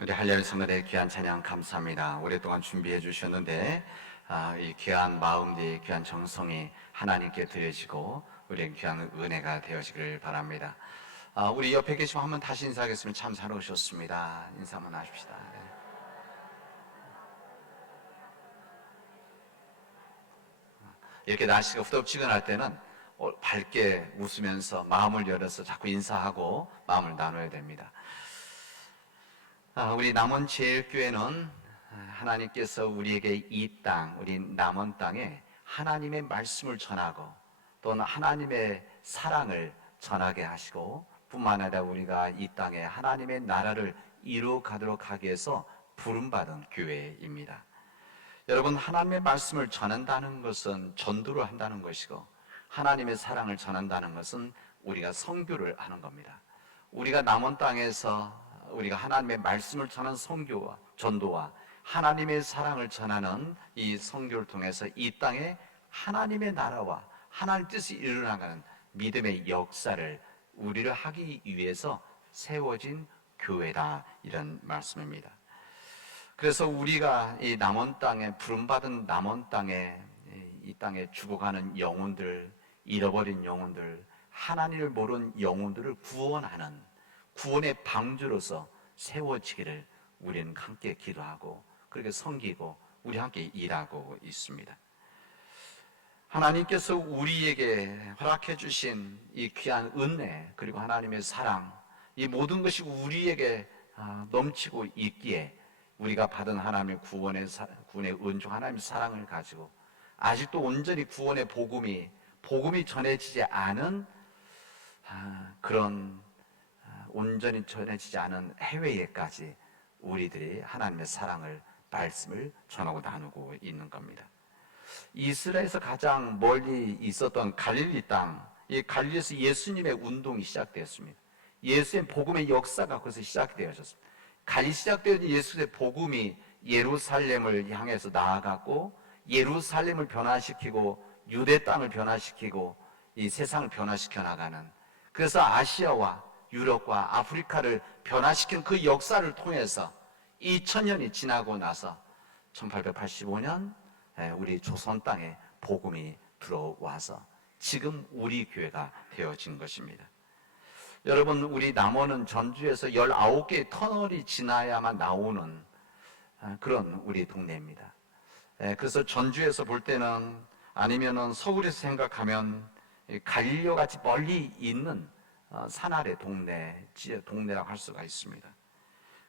우리 할례 성도의 귀한 찬양 감사합니다. 오랫동안 준비해 주셨는데 이 귀한 마음이, 귀한 정성이 하나님께 드려지고 우리의 귀한 은혜가 되어지기를 바랍니다. 우리 옆에 계시면 한번 다시 인사하겠습니다. 참 잘 오셨습니다. 인사 한번 하십시다. 네. 이렇게 날씨가 후덥지근할 때는 밝게 웃으면서 마음을 열어서 자꾸 인사하고 마음을 나눠야 됩니다. 우리 남원제일교회는 하나님께서 우리에게 이 땅, 우리 남원 땅에 하나님의 말씀을 전하고 또는 하나님의 사랑을 전하게 하시고 뿐만 아니라 우리가 이 땅에 하나님의 나라를 이루어가도록 하기 위해서 부름받은 교회입니다. 여러분, 하나님의 말씀을 전한다는 것은 전도를 한다는 것이고 하나님의 사랑을 전한다는 것은 우리가 선교를 하는 겁니다. 우리가 남원 땅에서 우리가 하나님의 말씀을 전하는 선교와 전도와 하나님의 사랑을 전하는 이 선교를 통해서 이 땅에 하나님의 나라와 하나님 뜻이 일어나가는 믿음의 역사를 우리를 하기 위해서 세워진 교회다, 이런 말씀입니다. 그래서 우리가 이 남원 땅에, 부름받은 남원 땅에, 이 땅에 죽어가는 영혼들, 잃어버린 영혼들, 하나님을 모르는 영혼들을 구원하는 구원의 방주로서 세워지기를 우리는 함께 기도하고 그렇게 섬기고 우리 함께 일하고 있습니다. 하나님께서 우리에게 허락해 주신 이 귀한 은혜, 그리고 하나님의 사랑, 이 모든 것이 우리에게 넘치고 있기에 우리가 받은 하나님의 구원의 은총, 하나님의 사랑을 가지고 아직도 온전히 구원의 복음이 전해지지 않은 그런 온전히 전해지지 않은 해외에까지 우리들이 하나님의 사랑을, 말씀을 전하고 나누고 있는 겁니다. 이스라엘에서 가장 멀리 있었던 갈릴리 땅, 이 갈릴리에서 예수님의 운동이 시작되었습니다. 예수의 복음의 역사가 거기서 시작되어졌습니다. 갈릴리 시작되어진 예수의 복음이 예루살렘을 향해서 나아갔고 예루살렘을 변화시키고 유대 땅을 변화시키고 이 세상을 변화시켜 나가는, 그래서 아시아와 유럽과 아프리카를 변화시킨 그 역사를 통해서 2000년이 지나고 나서 1885년 우리 조선 땅에 복음이 들어와서 지금 우리 교회가 되어진 것입니다. 여러분, 우리 남원은 전주에서 19개의 터널이 지나야만 나오는 그런 우리 동네입니다. 그래서 전주에서 볼 때는, 아니면은 서울에서 생각하면 갈릴리와 같이 멀리 있는 산 아래 동네라고 할 수가 있습니다.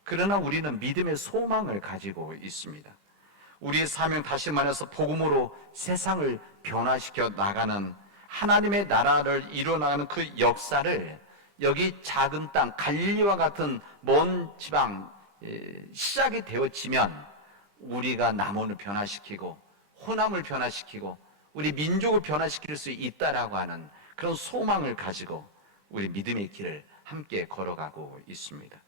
그러나 우리는 믿음의 소망을 가지고 있습니다. 우리의 사명, 다시 말해서 복음으로 세상을 변화시켜 나가는 하나님의 나라를 이뤄나가는 그 역사를 여기 작은 땅 갈릴리와 같은 먼 지방 시작이 되어지면 우리가 남원을 변화시키고 호남을 변화시키고 우리 민족을 변화시킬 수 있다라고 하는 그런 소망을 가지고 우리 믿음의 길을 함께 걸어가고 있습니다.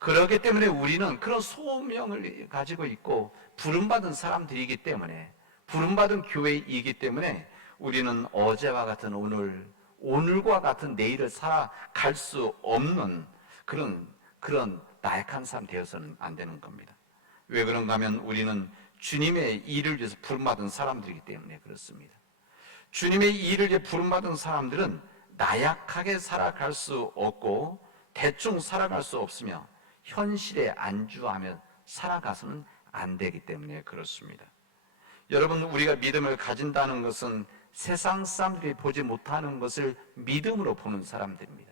그렇기 때문에 우리는 그런 소명을 가지고 있고 부름받은 사람들이기 때문에, 부름받은 교회이기 때문에 우리는 어제와 같은 오늘, 오늘과 같은 내일을 살아갈 수 없는 그런 나약한 사람 되어서는 안 되는 겁니다. 왜 그런가 하면 우리는 주님의 일을 위해서 부름받은 사람들이기 때문에 그렇습니다. 주님의 일을 위해 부름받은 사람들은 나약하게 살아갈 수 없고 대충 살아갈 수 없으며 현실에 안주하며 살아가서는 안 되기 때문에 그렇습니다. 여러분, 우리가 믿음을 가진다는 것은 세상 사람들이 보지 못하는 것을 믿음으로 보는 사람들입니다.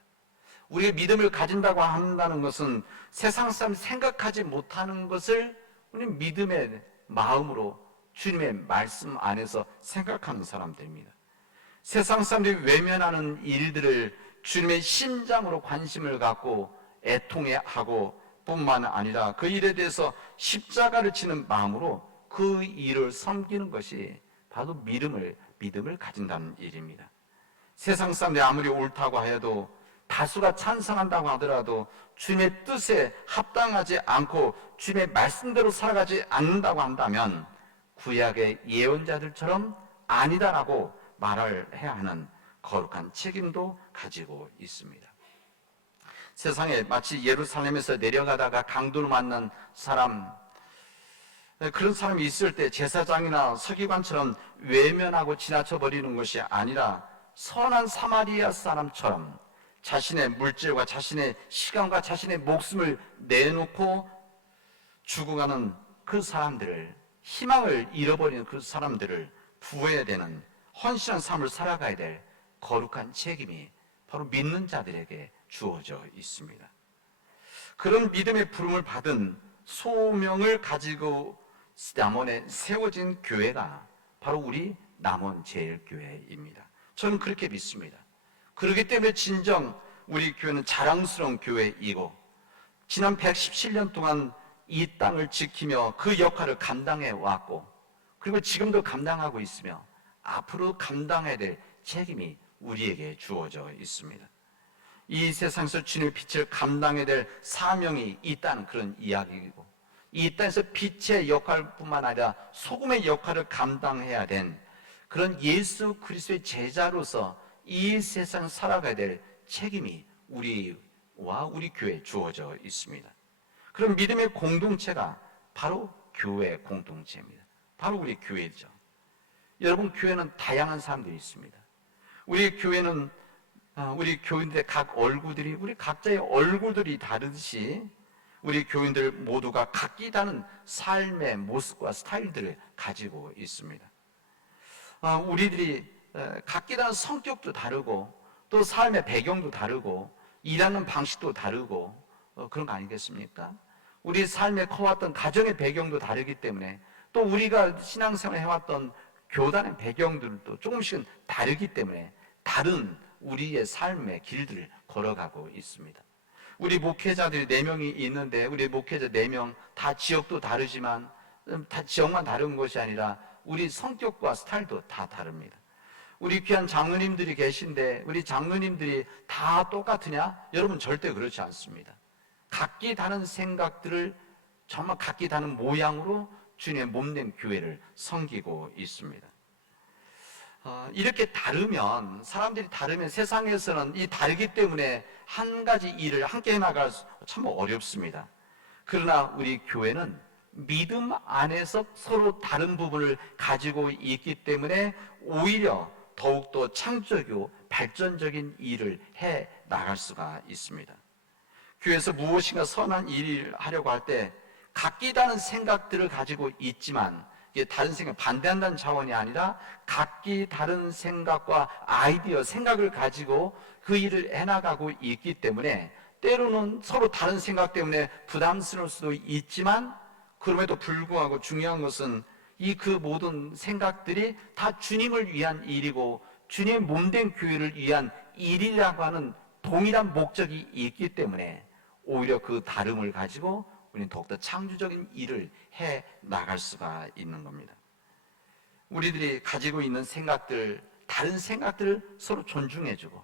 우리가 믿음을 가진다고 한다는 것은 세상 사람이 생각하지 못하는 것을 우리 믿음의 마음으로 주님의 말씀 안에서 생각하는 사람들입니다. 세상 사람들이 외면하는 일들을 주님의 심장으로 관심을 갖고 애통해하고 뿐만 아니라 그 일에 대해서 십자가를 지는 마음으로 그 일을 섬기는 것이 바로 믿음을 가진다는 일입니다. 세상 사람들이 아무리 옳다고 해도, 다수가 찬성한다고 하더라도 주님의 뜻에 합당하지 않고 주님의 말씀대로 살아가지 않는다고 한다면 구약의 예언자들처럼 아니다라고 말을 해야 하는 거룩한 책임도 가지고 있습니다. 세상에 마치 예루살렘에서 내려가다가 강도를 만난 사람, 그런 사람이 있을 때 제사장이나 서기관처럼 외면하고 지나쳐 버리는 것이 아니라 선한 사마리아 사람처럼 자신의 물질과 자신의 시간과 자신의 목숨을 내놓고 죽어가는 그 사람들을, 희망을 잃어버리는 그 사람들을 구해야 되는 헌신한 삶을 살아가야 될 거룩한 책임이 바로 믿는 자들에게 주어져 있습니다. 그런 믿음의 부름을 받은 소명을 가지고 남원에 세워진 교회가 바로 우리 남원제일교회입니다. 저는 그렇게 믿습니다. 그렇기 때문에 진정 우리 교회는 자랑스러운 교회이고, 지난 117년 동안 이 땅을 지키며 그 역할을 감당해 왔고, 그리고 지금도 감당하고 있으며 앞으로 감당해야 될 책임이 우리에게 주어져 있습니다. 이 세상에서 주님의 빛을 감당해야 될 사명이 있다는 그런 이야기이고, 이 땅에서 빛의 역할뿐만 아니라 소금의 역할을 감당해야 된 그런 예수 그리스도의 제자로서 이 세상 살아가야 될 책임이 우리와 우리 교회에 주어져 있습니다. 그런 믿음의 공동체가 바로 교회 공동체입니다. 바로 우리 교회죠. 여러분, 교회는 다양한 사람들이 있습니다. 우리 교회는 우리 교인들의 각 얼굴들이, 우리 각자의 얼굴들이 다르듯이 우리 교인들 모두가 각기 다른 삶의 모습과 스타일들을 가지고 있습니다. 우리들이 각기 다른 성격도 다르고, 또 삶의 배경도 다르고, 일하는 방식도 다르고, 그런 거 아니겠습니까? 우리 삶에 커왔던 가정의 배경도 다르기 때문에, 또 우리가 신앙생활을 해왔던 교단의 배경들도 조금씩은 다르기 때문에 다른 우리의 삶의 길들을 걸어가고 있습니다. 우리 목회자들이 4명이 있는데, 우리 목회자 4명 다 지역도 다르지만, 다 지역만 다른 것이 아니라 우리 성격과 스타일도 다 다릅니다. 우리 귀한 장로님들이 계신데 우리 장로님들이 다 똑같으냐? 여러분, 절대 그렇지 않습니다. 각기 다른 생각들을 정말 각기 다른 모양으로 주님의 몸된 교회를 섬기고 있습니다. 이렇게 다르면, 사람들이 다르면 세상에서는 이 다르기 때문에 한 가지 일을 함께 해나갈 참 어렵습니다. 그러나 우리 교회는 믿음 안에서 서로 다른 부분을 가지고 있기 때문에 오히려 더욱더 창조적이고 발전적인 일을 해 나갈 수가 있습니다. 교회에서 무엇인가 선한 일을 하려고 할 때 각기 다른 생각들을 가지고 있지만, 이게 다른 생각, 반대한다는 차원이 아니라 각기 다른 생각과 아이디어, 생각을 가지고 그 일을 해나가고 있기 때문에 때로는 서로 다른 생각 때문에 부담스러울 수도 있지만, 그럼에도 불구하고 중요한 것은 이 그 모든 생각들이 다 주님을 위한 일이고 주님의 몸된 교회를 위한 일이라고 하는 동일한 목적이 있기 때문에 오히려 그 다름을 가지고 우리는 더욱더 창조적인 일을 해 나갈 수가 있는 겁니다. 우리들이 가지고 있는 생각들, 다른 생각들을 서로 존중해주고,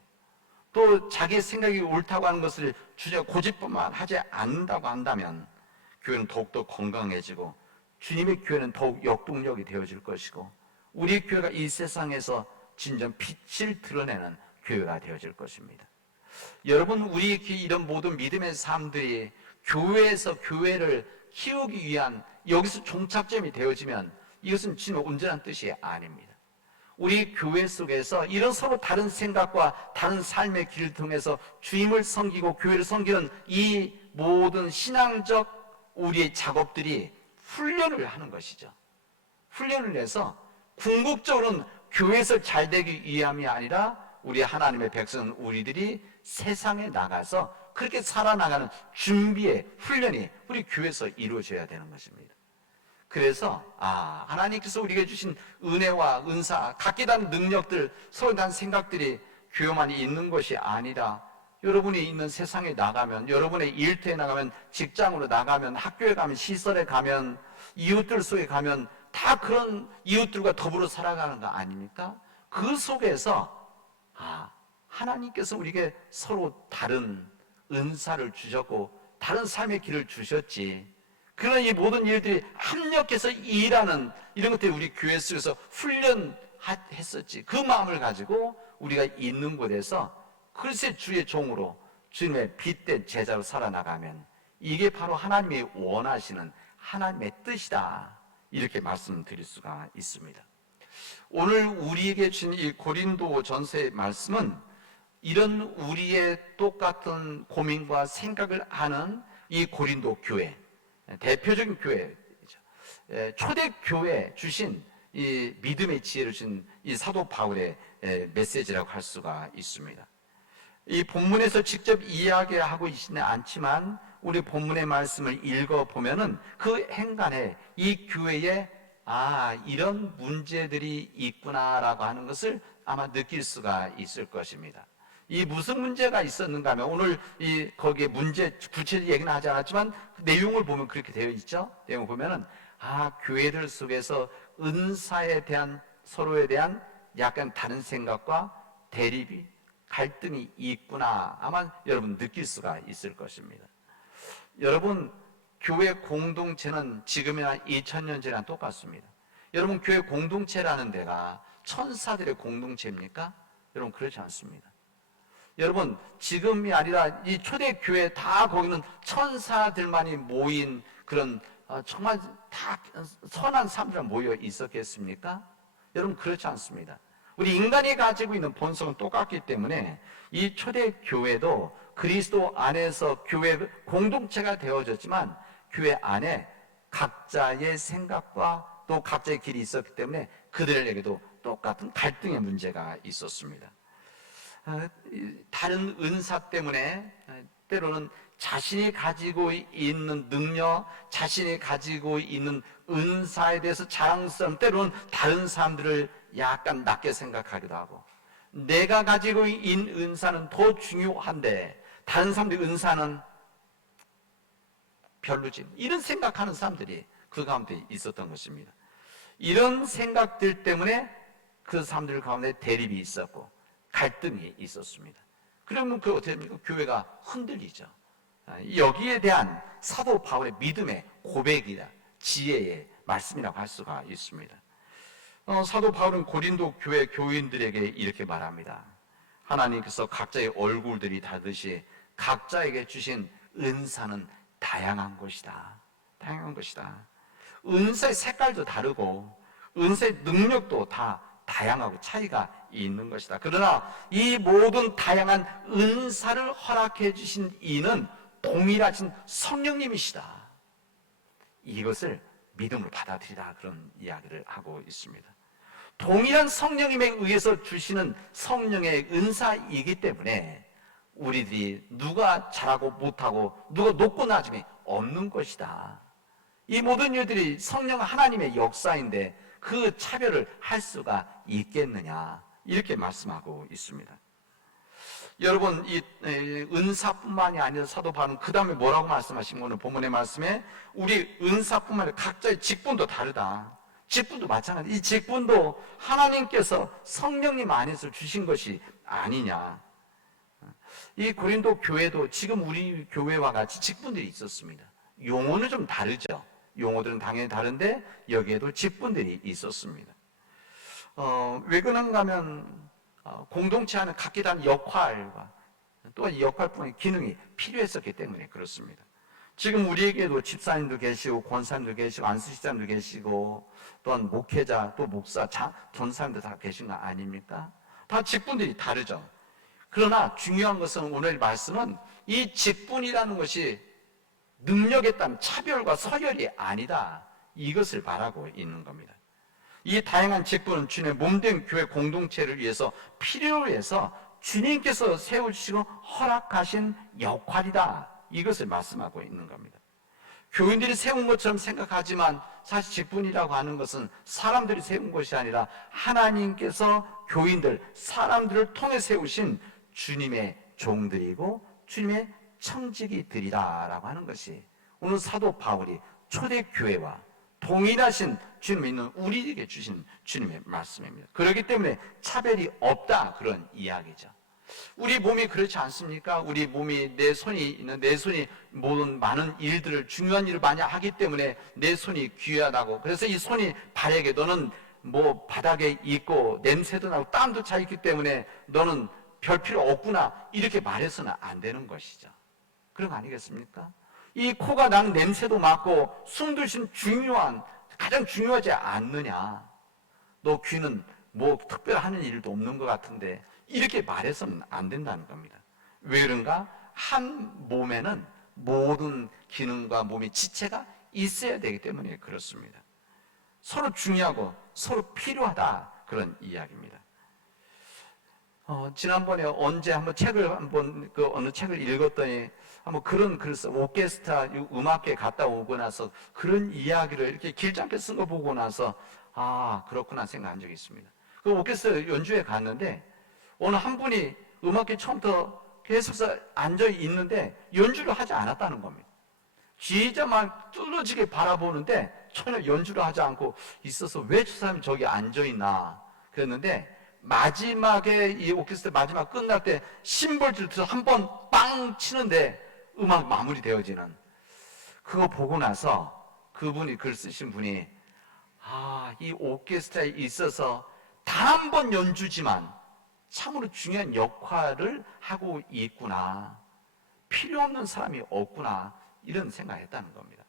또 자기의 생각이 옳다고 하는 것을 주저 고집뿐만 하지 않는다고 한다면 교회는 더욱더 건강해지고 주님의 교회는 더욱 역동력이 되어질 것이고, 우리 교회가 이 세상에서 진정 빛을 드러내는 교회가 되어질 것입니다. 여러분, 우리 이런 모든 믿음의 삶들이 교회에서 교회를 키우기 위한 여기서 종착점이 되어지면 이것은 주님의 온전한 뜻이 아닙니다. 우리 교회 속에서 이런 서로 다른 생각과 다른 삶의 길을 통해서 주님을 섬기고 교회를 섬기는 이 모든 신앙적 우리의 작업들이 훈련을 하는 것이죠. 훈련을 해서 궁극적으로는 교회에서 잘 되기 위함이 아니라 우리 하나님의 백성 우리들이 세상에 나가서 그렇게 살아나가는 준비의 훈련이 우리 교회에서 이루어져야 되는 것입니다. 그래서 하나님께서 우리에게 주신 은혜와 은사, 각기 다른 능력들, 서로 다른 생각들이 교회만 있는 것이 아니라 여러분이 있는 세상에 나가면, 여러분의 일터에 나가면, 직장으로 나가면, 학교에 가면, 시설에 가면, 이웃들 속에 가면 다 그런 이웃들과 더불어 살아가는 거 아닙니까? 그 속에서 하나님께서 우리에게 서로 다른 은사를 주셨고 다른 삶의 길을 주셨지, 그런 이 모든 일들이 합력해서 일하는 이런 것들이 우리 교회 속에서 훈련했었지. 그 마음을 가지고 우리가 있는 곳에서 그리스도의 주의 종으로 주님의 빛된 제자로 살아나가면 이게 바로 하나님이 원하시는 하나님의 뜻이다, 이렇게 말씀드릴 수가 있습니다. 오늘 우리에게 주신 이 고린도 전서의 말씀은 이런 우리의 똑같은 고민과 생각을 하는 이 고린도 교회, 대표적인 교회, 초대 교회에 주신 이 믿음의 지혜를 주신 이 사도 바울의 메시지라고 할 수가 있습니다. 이 본문에서 직접 이야기하고 있지는 않지만 우리 본문의 말씀을 읽어보면은 그 행간에 이 교회에 이런 문제들이 있구나라고 하는 것을 아마 느낄 수가 있을 것입니다. 이 무슨 문제가 있었는가 하면 오늘 거기에 문제 구체적인 얘기는 하지 않았지만 그 내용을 보면 그렇게 되어 있죠. 내용을 보면은 교회들 속에서 은사에 대한 서로에 대한 약간 다른 생각과 대립이 갈등이 있구나, 아마 여러분 느낄 수가 있을 것입니다. 여러분, 교회 공동체는 지금이나 2000년 전이나 똑같습니다. 여러분, 교회 공동체라는 데가 천사들의 공동체입니까? 여러분, 그렇지 않습니다. 여러분, 지금이 아니라 이 초대교회 다 거기는 천사들만이 모인 그런 정말 다 선한 사람들 모여 있었겠습니까? 여러분, 그렇지 않습니다. 우리 인간이 가지고 있는 본성은 똑같기 때문에 이 초대교회도 그리스도 안에서 교회 공동체가 되어졌지만 교회 안에 각자의 생각과 또 각자의 길이 있었기 때문에 그들에게도 똑같은 갈등의 문제가 있었습니다. 다른 은사 때문에 때로는 자신이 가지고 있는 능력, 자신이 가지고 있는 은사에 대해서 자랑스러운, 때로는 다른 사람들을 약간 낮게 생각하기도 하고, 내가 가지고 있는 은사는 더 중요한데 다른 사람들의 은사는 별로지, 이런 생각하는 사람들이 그 가운데 있었던 것입니다. 이런 생각들 때문에 그 사람들 가운데 대립이 있었고 갈등이 있었습니다. 그러면 그 어떻게 됩니까? 교회가 흔들리죠. 여기에 대한 사도 바울의 믿음의 고백이다, 지혜의 말씀이라고 할 수가 있습니다. 사도 바울은 고린도 교회 교인들에게 이렇게 말합니다. 하나님께서 각자의 얼굴들이 다르듯이 각자에게 주신 은사는 다양한 것이다. 다양한 것이다. 은사의 색깔도 다르고 은사의 능력도 다 다양하고 차이가 있는 것이다. 그러나 이 모든 다양한 은사를 허락해 주신 이는 동일하신 성령님이시다. 이것을 믿음으로 받아들이라, 그런 이야기를 하고 있습니다. 동일한 성령님에 의해서 주시는 성령의 은사이기 때문에 우리들이 누가 잘하고 못하고 누가 높고 낮음이 없는 것이다. 이 모든 일들이 성령 하나님의 역사인데 그 차별을 할 수가 있겠느냐, 이렇게 말씀하고 있습니다. 여러분, 이 은사뿐만이 아니라 사도 바울은 그 다음에 뭐라고 말씀하신 거는 본문의 말씀에 우리 은사뿐만 아니라 각자의 직분도 다르다. 직분도 마찬가지. 이 직분도 하나님께서 성령님 안에서 주신 것이 아니냐. 이 고린도 교회도 지금 우리 교회와 같이 직분들이 있었습니다. 용어는 좀 다르죠. 용어들은 당연히 다른데 여기에도 직분들이 있었습니다. 왜 그런가 하면 공동체 안에 각기 다른 역할과 또 이 역할뿐인 기능이 필요했었기 때문에 그렇습니다. 지금 우리에게도 집사님도 계시고 권사님도 계시고 안수시장도 계시고 또한 목회자, 또 목사, 전사님도 다 계신 거 아닙니까? 다 직분들이 다르죠. 그러나 중요한 것은 오늘 말씀은 이 직분이라는 것이 능력에 따른 차별과 서열이 아니다, 이것을 말하고 있는 겁니다. 이 다양한 직분은 주님의 몸된 교회 공동체를 위해서 필요로 해서 주님께서 세우시고 허락하신 역할이다, 이것을 말씀하고 있는 겁니다. 교인들이 세운 것처럼 생각하지만 사실 직분이라고 하는 것은 사람들이 세운 것이 아니라 하나님께서 교인들, 사람들을 통해 세우신 주님의 종들이고 주님의 청지기들이다라고 하는 것이 오늘 사도 바울이 초대교회와 동일하신 주님이 있는 우리에게 주신 주님의 말씀입니다. 그렇기 때문에 차별이 없다, 그런 이야기죠. 우리 몸이 그렇지 않습니까? 우리 몸이 내 손이 있는, 내 손이 모든 많은 일들을, 중요한 일을 많이 하기 때문에 내 손이 귀하다고, 그래서 이 손이 발에게 너는 뭐 바닥에 있고 냄새도 나고 땀도 차 있기 때문에 너는 별 필요 없구나 이렇게 말해서는 안 되는 것이죠. 그런 거 아니겠습니까? 이 코가 나는 냄새도 맡고 숨도 쉬는 가장 중요하지 않느냐. 너 귀는 뭐 특별하는 일도 없는 것 같은데 이렇게 말해서는 안 된다는 겁니다. 왜 그런가? 한 몸에는 모든 기능과 몸의 지체가 있어야 되기 때문에 그렇습니다. 서로 중요하고 서로 필요하다, 그런 이야기입니다. 지난번에 언제 한번 어느 책을 읽었더니 한번 그런 글을 써, 오케스트라 음악회 갔다 오고 나서 그런 이야기를 이렇게 길잖게 쓴 거 보고 나서 아, 그렇구나 생각한 적이 있습니다. 그 오케스트라 연주회 갔는데 어느 한 분이 음악회 처음부터 계속해서 앉아 있는데 연주를 하지 않았다는 겁니다. 지휘자만 뚫어지게 바라보는데 전혀 연주를 하지 않고 있어서 왜 저 사람이 저기 앉아 있나 그랬는데, 마지막에 이 오케스트라 마지막 끝날 때 심벌질 들어서 한 번 빵 치는데 음악 마무리 되어지는, 그거 보고 나서 그분이 글 쓰신 분이 이 오케스트라에 있어서 단 한 번 연주지만 참으로 중요한 역할을 하고 있구나, 필요 없는 사람이 없구나, 이런 생각을 했다는 겁니다.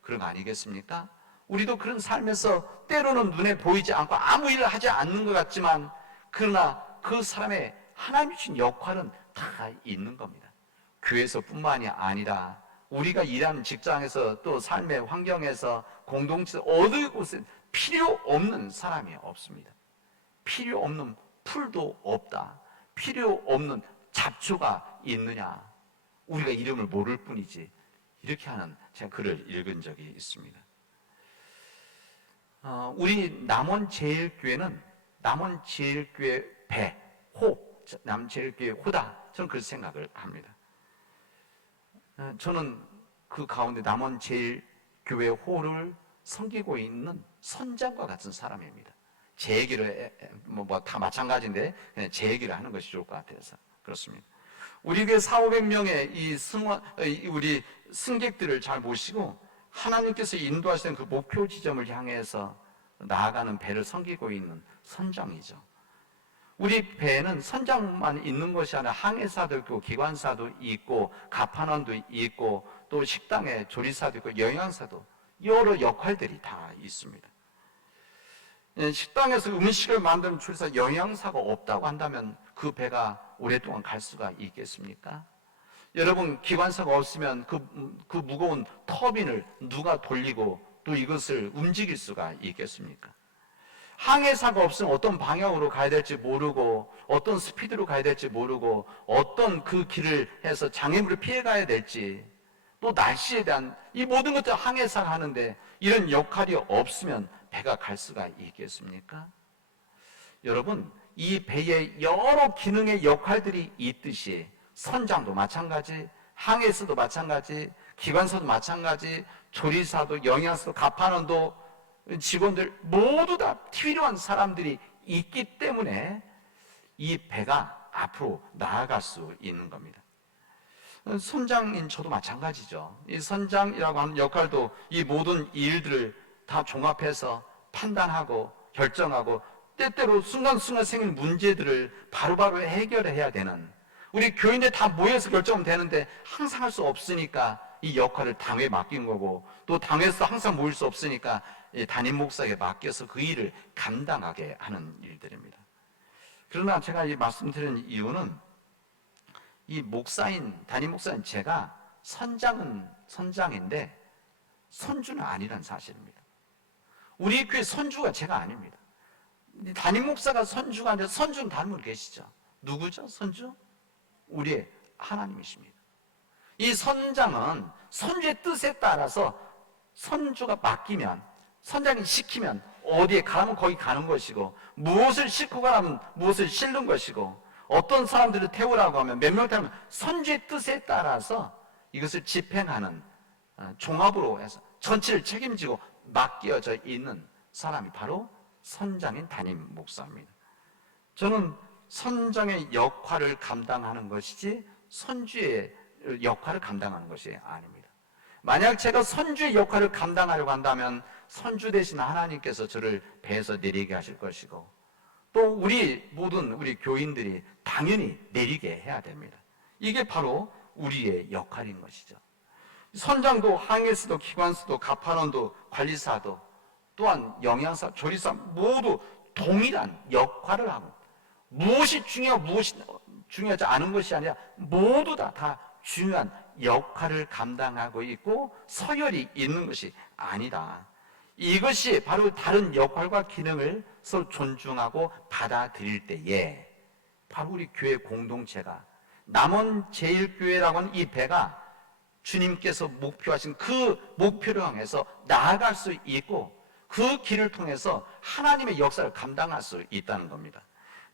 그런 거 아니겠습니까? 우리도 그런 삶에서 때로는 눈에 보이지 않고 아무 일을 하지 않는 것 같지만 그러나 그 사람의 하나님이 주신 역할은 다 있는 겁니다. 교회에서 뿐만이 아니라 우리가 일하는 직장에서 또 삶의 환경에서 공동체 어느 곳에 필요 없는 사람이 없습니다. 필요 없는 풀도 없다. 필요 없는 잡초가 있느냐. 우리가 이름을 모를 뿐이지. 이렇게 하는 제가 글을 읽은 적이 있습니다. 우리 남원제일교회는 남원제일교회 남제일교회 호다, 저는 그렇게 생각을 합니다. 저는 그 가운데 남원제일교회 호를 섬기고 있는 선장과 같은 사람입니다. 제 얘기를 다 마찬가지인데 그냥 제 얘기를 하는 것이 좋을 것 같아서 그렇습니다. 우리 교회 4,500명의 우리 승객들을 잘 모시고 하나님께서 인도하시는 그 목표 지점을 향해서 나아가는 배를 섬기고 있는 선장이죠. 우리 배에는 선장만 있는 것이 아니라 항해사도 있고 기관사도 있고 갑판원도 있고 또 식당에 조리사도 있고 영양사도, 여러 역할들이 다 있습니다. 식당에서 음식을 만드는 조리사, 영양사가 없다고 한다면 그 배가 오랫동안 갈 수가 있겠습니까? 여러분, 기관사가 없으면 그 무거운 터빈을 누가 돌리고 또 이것을 움직일 수가 있겠습니까? 항해사가 없으면 어떤 방향으로 가야 될지 모르고 어떤 스피드로 가야 될지 모르고 어떤 그 길을 해서 장애물을 피해 가야 될지, 또 날씨에 대한 이 모든 것들 항해사가 하는데 이런 역할이 없으면 배가 갈 수가 있겠습니까? 여러분, 이 배에 여러 기능의 역할들이 있듯이 선장도 마찬가지, 항해사도 마찬가지, 기관사도 마찬가지, 조리사도, 영양사도, 갑판원도, 직원들 모두 다 필요한 사람들이 있기 때문에 이 배가 앞으로 나아갈 수 있는 겁니다. 선장인 저도 마찬가지죠. 이 선장이라고 하는 역할도 이 모든 일들을 다 종합해서 판단하고 결정하고 때때로 순간순간 생긴 문제들을 바로바로 해결해야 되는, 우리 교인들 다 모여서 결정하면 되는데 항상 할 수 없으니까 이 역할을 당회에 맡긴 거고, 또 당회에서 항상 모일 수 없으니까 담임 목사에게 맡겨서 그 일을 감당하게 하는 일들입니다. 그러나 제가 이 말씀드리는 이유는 이 담임 목사인 제가 선장은 선장인데 선주는 아니라는 사실입니다. 우리 교회 선주가 제가 아닙니다. 담임 목사가 선주가 아니라 선주는 다른 분 계시죠. 누구죠? 선주? 우리의 하나님이십니다. 이 선장은 선주의 뜻에 따라서 선주가 맡기면, 선장이 시키면 어디에 가면 거기 가는 것이고, 무엇을 싣고 가라면 무엇을 실는 것이고, 어떤 사람들을 태우라고 하면 몇 명 태우면 선주의 뜻에 따라서 이것을 집행하는 종합으로 해서 전체를 책임지고 맡겨져 있는 사람이 바로 선장인 담임 목사입니다. 저는 선장의 역할을 감당하는 것이지 선주의 역할을 감당하는 것이 아닙니다. 만약 제가 선주의 역할을 감당하려고 한다면 선주 대신 하나님께서 저를 배에서 내리게 하실 것이고, 또 우리 교인들이 당연히 내리게 해야 됩니다. 이게 바로 우리의 역할인 것이죠. 선장도 항해사도 기관사도 가판원도 관리사도 또한 영양사, 조리사 모두 동일한 역할을 하고 무엇이 중요하고 무엇이 중요하지 않은 것이 아니라 모두 다 중요한 역할을 감당하고 있고 서열이 있는 것이 아니다. 이것이 바로 다른 역할과 기능을 서로 존중하고 받아들일 때에 바로 우리 교회 공동체가 남원 제일교회라고 하는 이 배가 주님께서 목표하신 그 목표를 향해서 나아갈 수 있고 그 길을 통해서 하나님의 역사를 감당할 수 있다는 겁니다.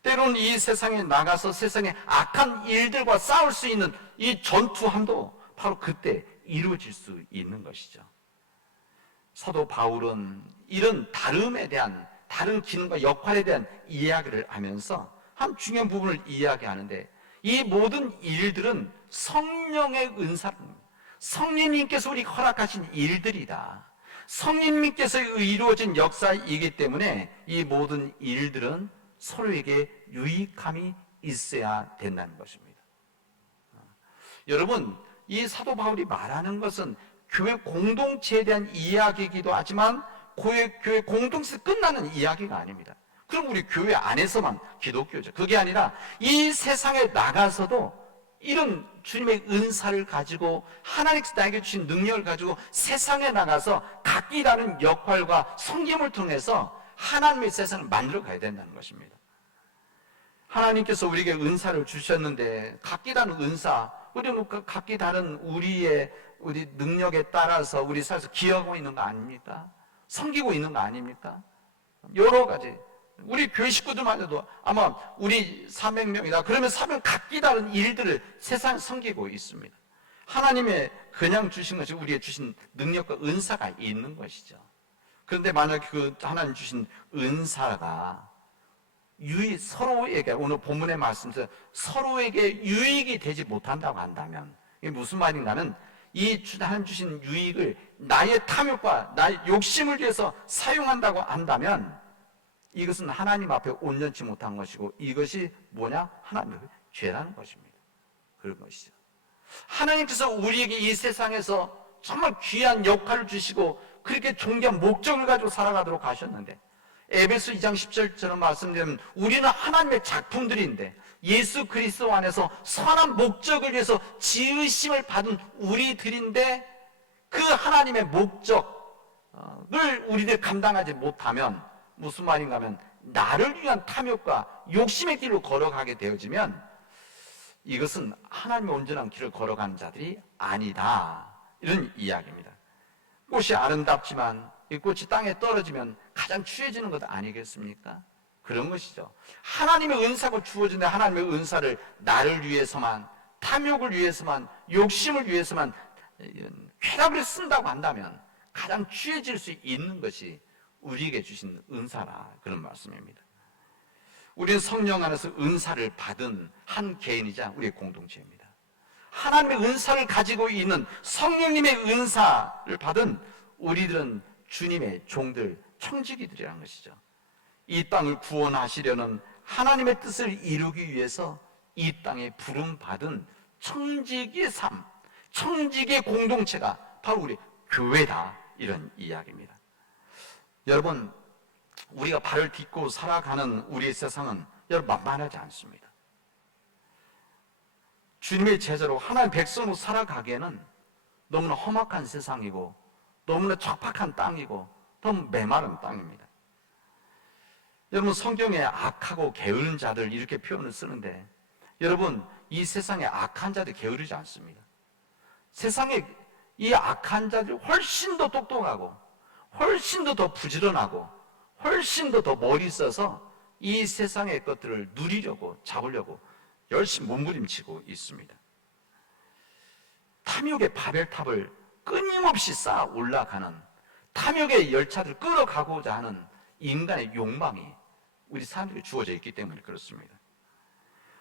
때로는 이 세상에 나가서 세상의 악한 일들과 싸울 수 있는 이 전투함도 바로 그때 이루어질 수 있는 것이죠. 사도 바울은 이런 다름에 대한 다른 기능과 역할에 대한 이야기를 하면서 한 중요한 부분을 이야기하는데 이 모든 일들은 성령의 은사입니다. 성령님께서 우리 허락하신 일들이다. 성령님께서 이루어진 역사이기 때문에 이 모든 일들은 서로에게 유익함이 있어야 된다는 것입니다. 여러분, 이 사도 바울이 말하는 것은 교회 공동체에 대한 이야기이기도 하지만 교회 공동체에서 끝나는 이야기가 아닙니다. 그럼 우리 교회 안에서만 기독교죠. 그게 아니라 이 세상에 나가서도 이런 주님의 은사를 가지고 하나님께서 나에게 주신 능력을 가지고 세상에 나가서 각기 다른 역할과 섬김을 통해서 하나님의 세상을 만들어 가야 된다는 것입니다. 하나님께서 우리에게 은사를 주셨는데 각기 다른 은사, 우리는 각기 다른 우리 능력에 따라서 우리 삶에서 기여하고 있는 거 아닙니까? 섬기고 있는 거 아닙니까? 여러 가지. 우리 교회 식구들만 해도 아마 우리 300명이다. 그러면 300 각기 다른 일들을 세상에 섬기고 있습니다. 하나님의 그냥 주신 것이 우리의 주신 능력과 은사가 있는 것이죠. 그런데 만약 그 하나님 주신 은사가 서로에게 오늘 본문의 말씀에서 서로에게 유익이 되지 못한다고 한다면 이게 무슨 말인가 하면 이 하나님 주신 유익을 나의 탐욕과 나의 욕심을 위해서 사용한다고 한다면 이것은 하나님 앞에 온전치 못한 것이고 이것이 뭐냐? 하나님의 죄라는 것입니다. 그런 것이죠. 하나님께서 우리에게 이 세상에서 정말 귀한 역할을 주시고 그렇게 존귀한 목적을 가지고 살아가도록 하셨는데 에베소 2장 10절처럼 말씀드리면 우리는 하나님의 작품들인데 예수 그리스도 안에서 선한 목적을 위해서 지으심을 받은 우리들인데 그 하나님의 목적을 우리들 감당하지 못하면 무슨 말인가 하면 나를 위한 탐욕과 욕심의 길로 걸어가게 되어지면 이것은 하나님의 온전한 길을 걸어가는 자들이 아니다. 이런 이야기입니다. 꽃이 아름답지만 이 꽃이 땅에 떨어지면 가장 추해지는 것 아니겠습니까? 그런 것이죠. 하나님의 은사가 주어진데 하나님의 은사를 나를 위해서만, 탐욕을 위해서만, 욕심을 위해서만 쾌락을 쓴다고 한다면 가장 취해질 수 있는 것이 우리에게 주신 은사라, 그런 말씀입니다. 우리는 성령 안에서 은사를 받은 한 개인이자 우리의 공동체입니다. 하나님의 은사를 가지고 있는 성령님의 은사를 받은 우리들은 주님의 종들, 청지기들이라는 것이죠. 이 땅을 구원하시려는 하나님의 뜻을 이루기 위해서 이 땅에 부름받은 청지기의 삶, 청지기의 공동체가 바로 우리 교회다, 이런 이야기입니다. 여러분, 우리가 발을 딛고 살아가는 우리의 세상은 여러분 만만하지 않습니다. 주님의 제자로 하나님의 백성으로 살아가기에는 너무나 험악한 세상이고 너무나 척박한 땅이고 너무 메마른 땅입니다. 여러분, 성경에 악하고 게으른 자들 이렇게 표현을 쓰는데 여러분, 이 세상에 악한 자들 게으르지 않습니다. 세상에 이 악한 자들 훨씬 더 똑똑하고 훨씬 더 부지런하고 훨씬 더 머리 써서 이 세상의 것들을 누리려고 잡으려고 열심히 몸부림치고 있습니다. 탐욕의 바벨탑을 끊임없이 쌓아 올라가는, 탐욕의 열차를 끌어가고자 하는 인간의 욕망이 우리 사람들에게 주어져 있기 때문에 그렇습니다.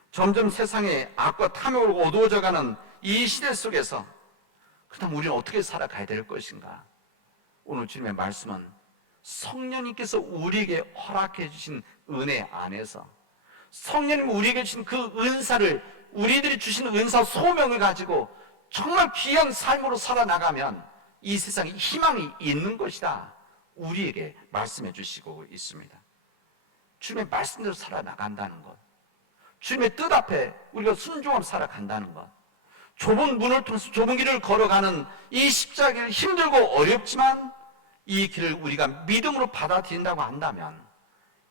점점 세상의 악과 탐욕으로 어두워져가는 이 시대 속에서 그다음 우리는 어떻게 살아가야 될 것인가? 오늘 주님의 말씀은 성령님께서 우리에게 허락해 주신 은혜 안에서 성령님 우리에게 주신 그 은사를, 우리들이 주신 은사 소명을 가지고 정말 귀한 삶으로 살아나가면 이 세상에 희망이 있는 것이다, 우리에게 말씀해 주시고 있습니다. 주님의 말씀대로 살아나간다는 것, 주님의 뜻 앞에 우리가 순종하며 살아간다는 것, 좁은 문을 통해서 좁은 길을 걸어가는 이 십자가를 힘들고 어렵지만 이 길을 우리가 믿음으로 받아들인다고 한다면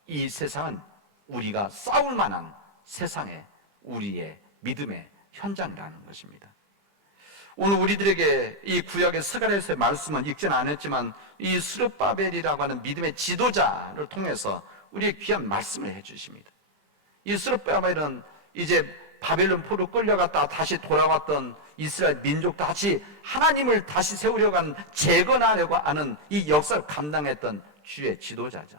이 세상은 우리가 싸울 만한 세상에 우리의 믿음의 현장이라는 것입니다. 오늘 우리들에게 이 구약의 스가랴서의 말씀은 읽지는 않았지만 이 스룹바벨이라고 하는 믿음의 지도자를 통해서 우리의 귀한 말씀을 해주십니다. 이 스룹바벨은 이제 바벨론 포로 끌려갔다 다시 돌아왔던 이스라엘 민족, 다시 하나님을 다시 세우려고 하는, 재건하려고 하는 이 역사를 감당했던 주의 지도자죠.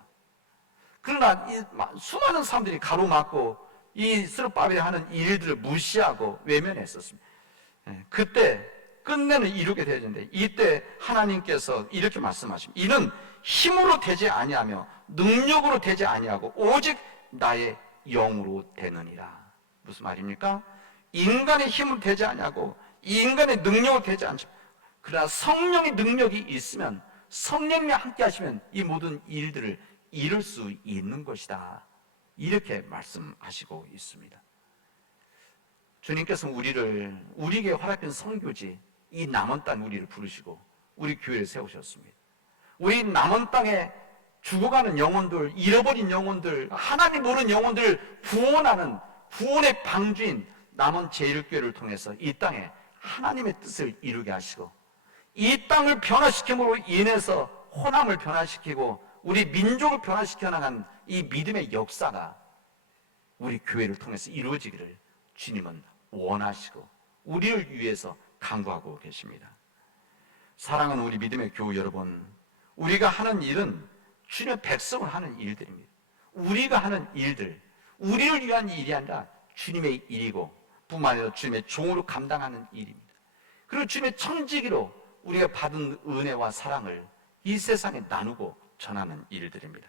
그러나 이 수많은 사람들이 가로막고 이 스룹바벨이 하는 일들을 무시하고 외면했었습니다. 그때 끝내는 이루게 되는데, 이때 하나님께서 이렇게 말씀하십니다. 이는 힘으로 되지 아니하며 능력으로 되지 아니하고 오직 나의 영으로 되느니라. 무슨 말입니까? 인간의 힘으로 되지 아니하고 인간의 능력으로 되지 않죠. 그러나 성령의 능력이 있으면, 성령님이 함께 하시면 이 모든 일들을 이룰 수 있는 것이다, 이렇게 말씀하시고 있습니다. 주님께서는 우리에게 허락된 선교지, 이 남은 땅 우리를 부르시고 우리 교회를 세우셨습니다. 우리 남은 땅에 죽어가는 영혼들, 잃어버린 영혼들, 하나님 모르는 영혼들을 구원하는 구원의 방주인 남은 제1교회를 통해서 이 땅에 하나님의 뜻을 이루게 하시고, 이 땅을 변화시킴으로 인해서 호남을 변화시키고 우리 민족을 변화시켜 나간 이 믿음의 역사가 우리 교회를 통해서 이루어지기를 주님은 원하시고 우리를 위해서 간구하고 계십니다. 사랑하는 우리 믿음의 교우 여러분, 우리가 하는 일은 주님의 백성을 하는 일들입니다. 우리가 하는 일들, 우리를 위한 일이 아니라 주님의 일이고, 뿐만 아니라 주님의 종으로 감당하는 일입니다. 그리고 주님의 청지기로 우리가 받은 은혜와 사랑을 이 세상에 나누고 전하는 일들입니다.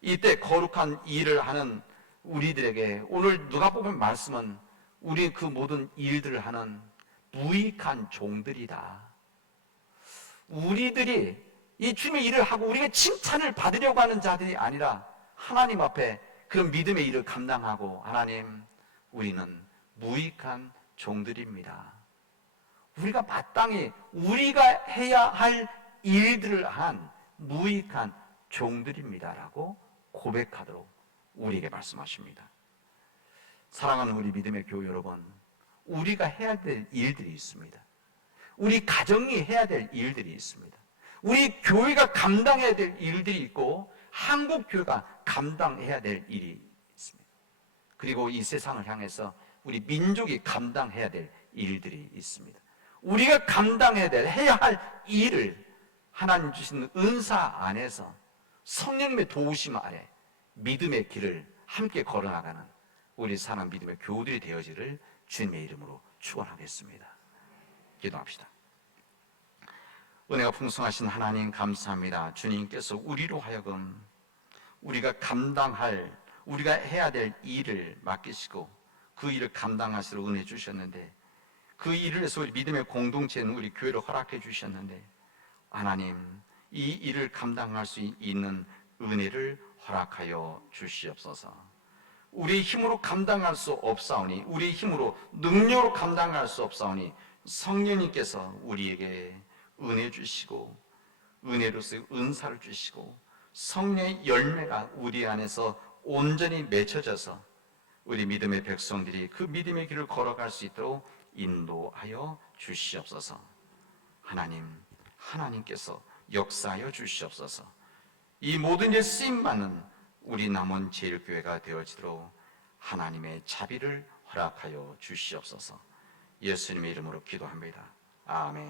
이때 거룩한 일을 하는 우리들에게 오늘 누가복음 말씀은 우리 그 모든 일들을 하는 무익한 종들이다. 우리들이 이 주님의 일을 하고 우리가 칭찬을 받으려고 하는 자들이 아니라 하나님 앞에 그런 믿음의 일을 감당하고, 하나님, 우리는 무익한 종들입니다. 우리가 마땅히 우리가 해야 할 일들을 한 무익한 종들입니다라고 고백하도록 우리에게 말씀하십니다. 사랑하는 우리 믿음의 교우 여러분, 우리가 해야 될 일들이 있습니다. 우리 가정이 해야 될 일들이 있습니다. 우리 교회가 감당해야 될 일들이 있고, 한국 교회가 감당해야 될 일이 있습니다. 그리고 이 세상을 향해서 우리 민족이 감당해야 될 일들이 있습니다. 우리가 감당해야 될, 해야 할 일을 하나님 주신 은사 안에서 성령님의 도우심 아래 믿음의 길을 함께 걸어나가는 우리 사랑 믿음의 교우들이 되어지를 주님의 이름으로 축원하겠습니다. 기도합시다. 은혜가 풍성하신 하나님 감사합니다. 주님께서 우리로 하여금 우리가 감당할, 우리가 해야 될 일을 맡기시고 그 일을 감당하시도록 은혜 주셨는데, 그 일을 해서 우리 믿음의 공동체는 우리 교회를 허락해 주셨는데, 하나님, 이 일을 감당할 수 있는 은혜를 허락하여 주시옵소서. 우리의 힘으로 감당할 수 없사오니, 우리의 힘으로 능력으로 감당할 수 없사오니 성령님께서 우리에게 은혜 주시고 은혜로서 은사를 주시고 성령의 열매가 우리 안에서 온전히 맺혀져서 우리 믿음의 백성들이 그 믿음의 길을 걸어갈 수 있도록 인도하여 주시옵소서. 하나님께서 역사하여 주시옵소서. 이 모든 일 쓰임받는 우리 남은 제1교회가 되어지도록 하나님의 자비를 허락하여 주시옵소서. 예수님의 이름으로 기도합니다. 아멘.